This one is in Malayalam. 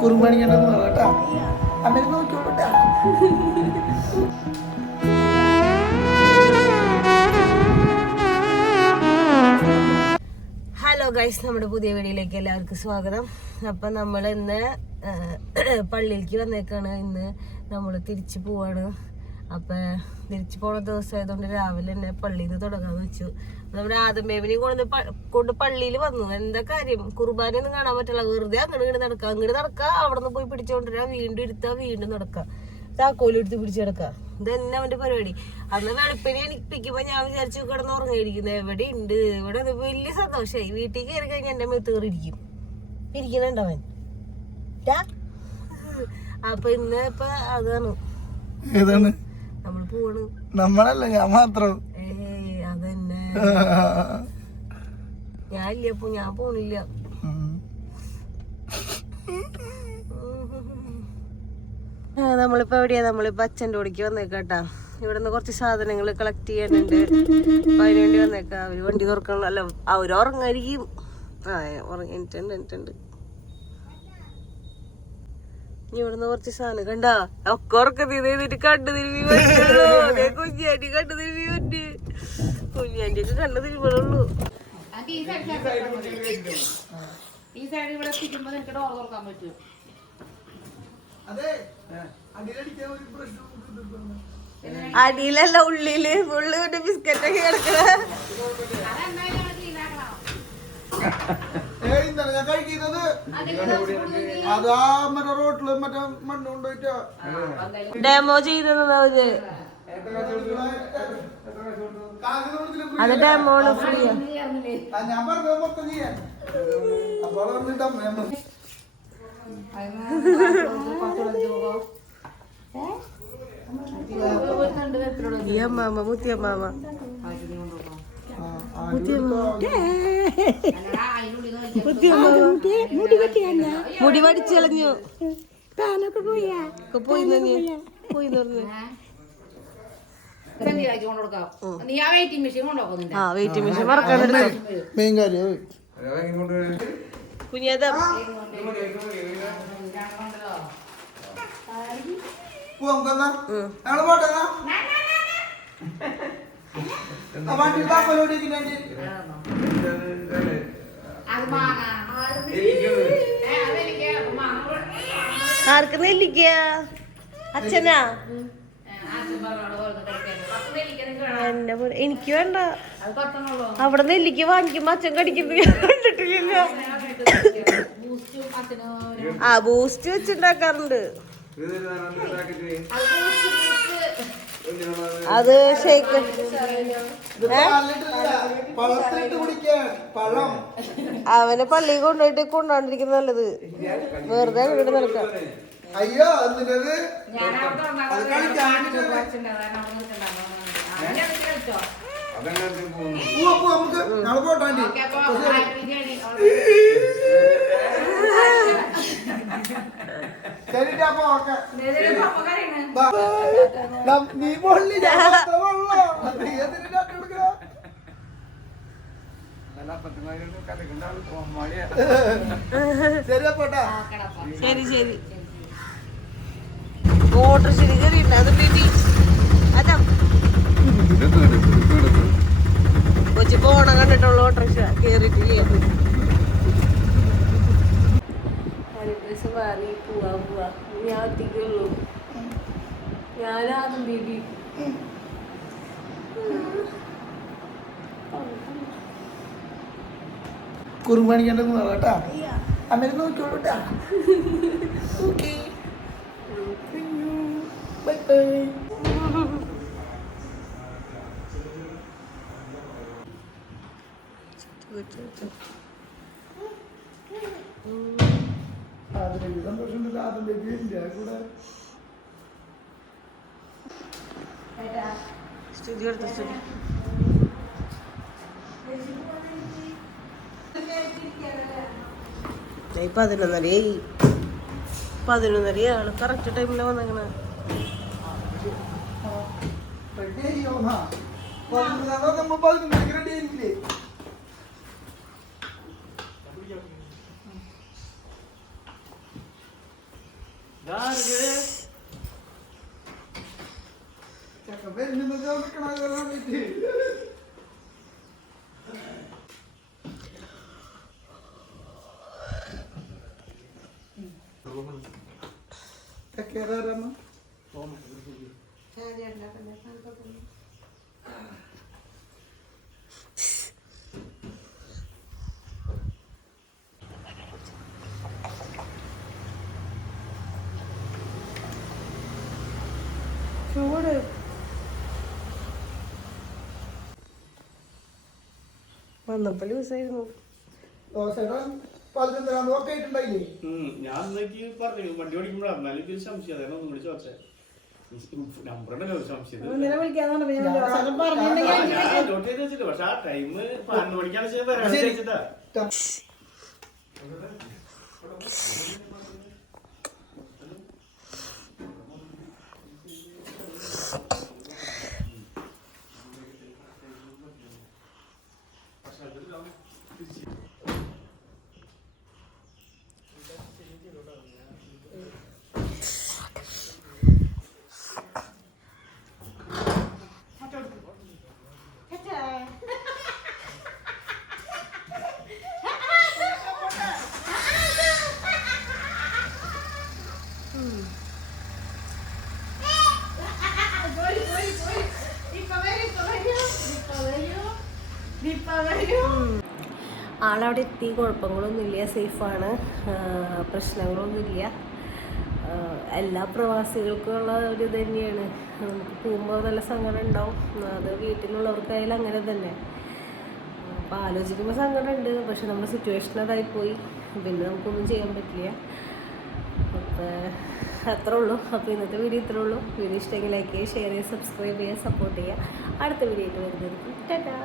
കുറുമ്പണിക്കണ്ടെന്ന് പറയട്ടാ അമ്മ നോക്കിയോട്ടാ. ഹലോ ഗൈസ്, നമ്മുടെ പുതിയ വീഡിയോയിലേക്ക് എല്ലാവർക്കും സ്വാഗതം. അപ്പം നമ്മൾ ഇന്ന് പള്ളിയിലേക്ക് വന്നേക്കാണ്. ഇന്ന് നമ്മൾ തിരിച്ചു പോവാണ്. അപ്പം തിരിച്ചു പോണ ദിവസമായതുകൊണ്ട് രാവിലെ തന്നെ പള്ളിയിൽ നിന്ന് തുടങ്ങാന്ന് വെച്ചു. നമ്മുടെ ആദം ബേബിനെയും കൊണ്ട് പള്ളിയിൽ വന്നു. എന്താ കാര്യം, കുർബാനയൊന്നും കാണാൻ പറ്റില്ല. വെറുതെ അങ്ങോട്ട് നടക്കുക, അവിടെ നിന്ന് പോയി പിടിച്ചോണ്ടിരാ, വീണ്ടും ഇരുത്താ, വീണ്ടും നടക്കുക, താക്കോലെടുത്ത് പിടിച്ചു കിടക്കുക. ഇതന്നെ അവന്റെ പരിപാടി. അന്ന് വെളുപ്പിനെ എണിപ്പിക്കുമ്പോ ഞാൻ വിചാരിച്ചു കിടന്ന് ഉറങ്ങിയിരിക്കുന്നത്. എവിടെ ഉണ്ട് ഇവിടെ വലിയ സന്തോഷമായി. വീട്ടിൽ കയറി കഴിഞ്ഞാൽ എന്റെ മേത്ത് കയറിയിരിക്കും. ഇരിക്കുന്നുണ്ടവൻ. അപ്പൊ ഇന്ന് ഇപ്പൊ അതാണ് നമ്മൾ പോണ്. നമ്മളല്ല, ഞാൻ മാത്രം. അതന്നെ ഞാൻ ഇല്ല, അപ്പൊ ഞാൻ പോണില്ല. നമ്മളിപ്പോ എവിടെയാ? നമ്മളിപ്പോ അച്ഛൻ്റെ ഓടിക്ക് വന്നേക്കാട്ടാ. ഇവിടുന്ന് കുറച്ച് സാധനങ്ങൾ കളക്ട് ചെയ്യാനുണ്ട്. അപ്പൊ അതിനുവേണ്ടി വന്നേക്കാ. അവര് വണ്ടി തുറക്കണം. അല്ല, അവര് ഉറങ്ങായിരിക്കും. എനിട്ടുണ്ട്. ഇവിടുന്ന് കുറച്ച് സാധനം കണ്ടാ ഒക്കെ ഉറക്കം ചെയ്തിട്ട് കണ്ടു തിരുമ്പി കുഞ്ഞാണ്ടി കണ്ടു തിരുമ്പി പറ്റി. കുഞ്ഞാണ്ടി ഒക്കെ കണ്ടു തിരുമ്പുള്ളൂ. ഈ സൈഡ് ഇവിടെ തിരുമ്പോ നിനക്ക് ഡോർ തുറക്കാൻ പറ്റും. അടിയിലല്ല, ഉള്ളില് ഫുള്ള് മറ്റേ ബിസ്ക്കറ്റ് ഒക്കെ കിടക്കണ. ഡെമോ ചെയ്തത് അത് ഡെമോ ഫ്രീ. മുടി പഠിച്ചളഞ്ഞു. വെയിറ്റിംഗ് മെഷീൻ മറക്കാൻ കുഞ്ഞേതാ ആർക്ക് നെല്ലിക്ക? അച്ഛനാ? എനിക്ക് വേണ്ട. അവിടെ നെല്ലിക്ക വാങ്ങിക്കുമ്പോ അച്ഛൻ കടിക്കുന്നത് കണ്ടിട്ടില്ലല്ലോ. ആ ബൂസ്റ്റ് വെച്ചുണ്ടാക്കാറുണ്ട്. അത് ഷേക്ക് അവനെ പള്ളിയിൽ കൊണ്ടുപോണ്ടിരിക്കുന്നത് നല്ലത്. വെറുതെ വീട് നടക്കാം. അയ്യോ നീ പൊള്ളി ശരി ശരി. ഓട്ടർ ശരി കയറിയിട്ടുണ്ട്. അത് ബേബി അതാ കൊച്ചി പോണ കണ്ടിട്ടുള്ള ഓട്ടോറിക്ഷ കയറിയിട്ടില്ലേ? മാറി പോവാ. ഞാൻ ഒറ്റയ്ക്കുള്ളൂ. ഞാനാദ്യം ബേബി. കുറുമ്പണിക്കണ്ടെന്ന് പറയട്ടാ അമ്മ നോക്കിയോട്ടാ. Okay bye bye. സന്തോഷമുണ്ടല്ലോ ആദ്യം ഇല്ല കൂടെ സ്റ്റുഡിയോ എടുത്ത സ്റ്റുഡിയോ. ഇപ്പൊ 11:30 കറക്റ്റ് ടൈമില് വന്നേക്കണ. ചക്ക വരുന്നൊക്കെ വേണ്ടിട്ട് ചക്കേറാറമ്മ ചൂട് വന്നപ്പോൾ ലൂസായിരുന്നു. ദോശയുടെ 11 നോക്കെ ആയിട്ടുണ്ടായില്ലേ? ഞാൻ ഇന്നേക്ക് പറഞ്ഞു വണ്ടി ഓടിക്കുമ്പോഴാണ് എന്നാലും എനിക്ക് ഒരു സംശയം അതാണ് ഒന്നും കൂടി ചോദിച്ചേ നമ്പറുണ്ടല്ലോ ഒരു സംശയം വെച്ചിട്ട് പക്ഷെ ആ ടൈം 11 മണിക്കാണ് വരാൻ വെച്ചിട്ടാ ആളവിടെ എത്തി, കുഴപ്പങ്ങളൊന്നുമില്ല, സേഫാണ്, പ്രശ്നങ്ങളൊന്നുമില്ല. എല്ലാ പ്രവാസികൾക്കുള്ള ഒരു ഇത് തന്നെയാണ്. നമുക്ക് പോകുമ്പോൾ നല്ല സങ്കടം ഉണ്ടാവും, അത് വീട്ടിലുള്ളവർക്കായാലും അങ്ങനെ തന്നെ. അപ്പോൾ ആലോചിക്കുമ്പോൾ സങ്കടമുണ്ട്, പക്ഷെ നമ്മുടെ സിറ്റുവേഷൻ അതായിപ്പോയി, പിന്നെ നമുക്കൊന്നും ചെയ്യാൻ പറ്റില്ല. അപ്പോൾ അത്രേ ഉള്ളൂ. അപ്പോൾ ഇന്നത്തെ വീഡിയോ ഇത്രേ ഉള്ളൂ. വീഡിയോ ഇഷ്ടമെങ്കിൽ ലൈക്ക് ചെയ്യുക, ഷെയർ ചെയ്യുക, സബ്സ്ക്രൈബ് ചെയ്യുക, സപ്പോർട്ട് ചെയ്യുക. അടുത്ത വീഡിയോ ആയിട്ട് വരുന്നതായിരിക്കും. ടാറ്റാ.